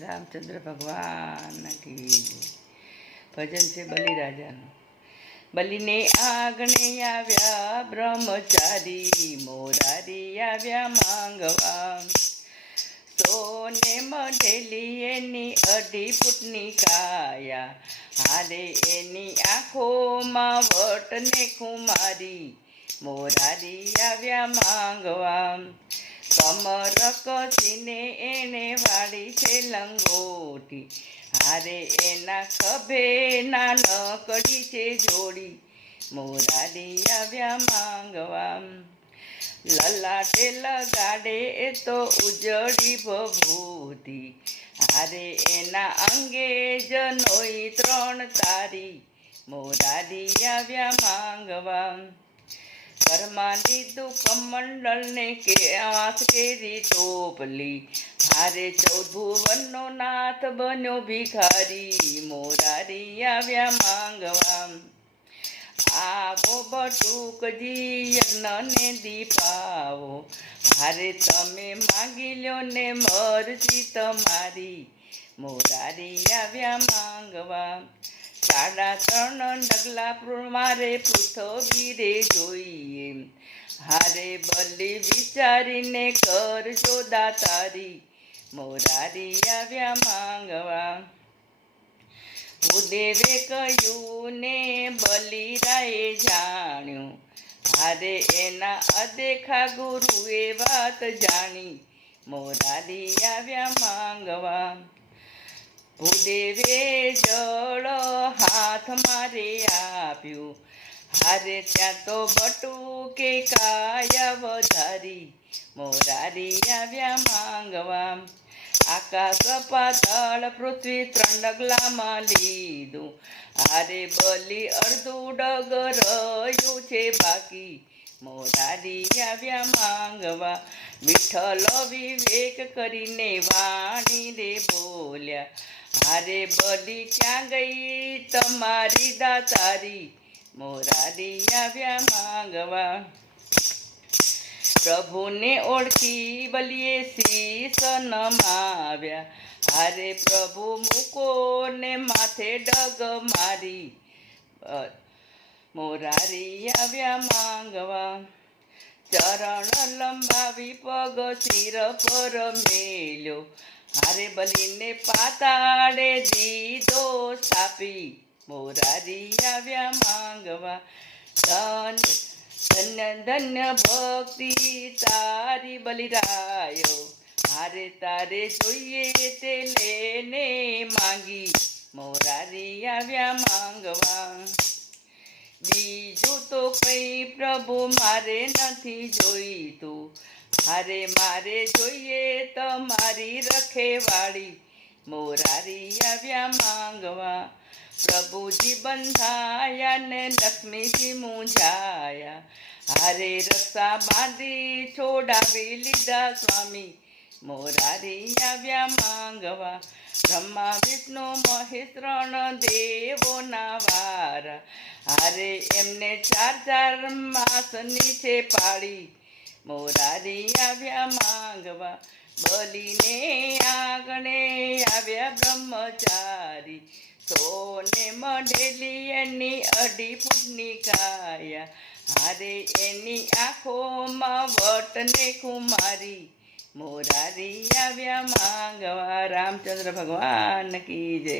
રામચંદ્ર ભગવાન કી જય. ભજન છે બલિરાજાનું. બલિને આંગણે આવ્યા બ્રહ્મચારી, મોરારી આવ્યા માંગવા. સોને મઢેલી એની 2.5 ફૂટની કાયા, હારે એની આંખોમાં વટને ખુમારી, મોરારી આવ્યા માંગવા. કમર કસીને એને વાળી છે લંગોટી, હારે એના ખભે નાનકડી છે જોડી, મોરારી આવ્યા માંગવા. લલાટે લગાડે એ તો ઉજળી ભભૂતિ, હારે એના અંગે જનોઈ 3 તારી, મોરારી આવ્યા માંગવા. ઘરમાં દીધું કમંડલને કે આંખ કેરી ટોપલી, હારે 14 ભુવનનો નાથ બન્યો ભિખારી, મોરારી આવ્યા માંગવા. આવો બટુકજી યજ્ઞને દીપાવો, હારે તમે માંગી લ્યો ને મરજી તમારી, મોરારી આવ્યા માંગવા. 3.5 ડગલા મારે પૃથ્વી રે જોઈએ, હારે બલિ વિચારીને કરજો દાતારી, મોરારી આવ્યા માંગવા. ભૂદેવે કહ્યું ને બલિરાએ જાણ્યું, હારે એના અદેખા ગુરુએ વાત જાણી, મોરારી આવ્યા માંગવા. ભૂદેવે જળ હાથ મારે આપ્યું, હારે ત્યાં તો બટુકે કાયા વધારી, મોરારી આવ્યા માંગવા. આકાશ પાતાળ પૃથ્વી 3 ડગલામાં લીધું, હારે બલિ અડધું ડગ રહ્યું છે બાકી, મોરારી આવ્યા માંગવા. વિઠ્ઠલ વિવેક કરીને વાણી રે બોલ્યા, હારે બલિ ક્યાં ગઈ તમારી દાતારી, મોરારી આવ્યા માંગવા. પ્રભુને ઓળખી બલિએ શીશ નમાવ્યા, હારે પ્રભુ મૂકો ને માથે ડગ મારી, મોરારી આવ્યા માંગવા. ચરણ લંબાવી પગ શિર પર મેલ્યો, હારે બલિને પાતાળે દીધો સ્થાપી, મોરારી આવ્યા માંગવા. ધન્ય ધન્ય ભક્તિ તારી બલિરાયો, હારે તારે જોઈએ તે લેને માંગી, મોરારી આવ્યા માંગવા. બીજું તો કઈ પ્રભુ મારે નથી જોઈતું, હારે મારે જોઈએ તમારી રખેવાળી, મોરારી આવ્યા માંગવા. પ્રભુજી બંધાયા ને લક્ષ્મીજી મૂંઝાયા, હારે રક્ષા બાંધી છોડાવી લીધા સ્વામી, મોરારી આવ્યા માંગવા. બ્રહ્મા વિષ્ણુ મહેશ 3 દેવોના વારા, હારે એમને 4 માસની છે પાળી, મોરારી આવ્યા માંગવા. બલિને આંગણે આવ્યા બ્રહ્મચારી, સોને મઢેલી એની 2.5 ફૂટની કાયા, હારે એની આંખોમાં વટને ખુમારી, મોરારી આવ્યા માંગવા. રામચંદ્ર ભગવાન કી જય.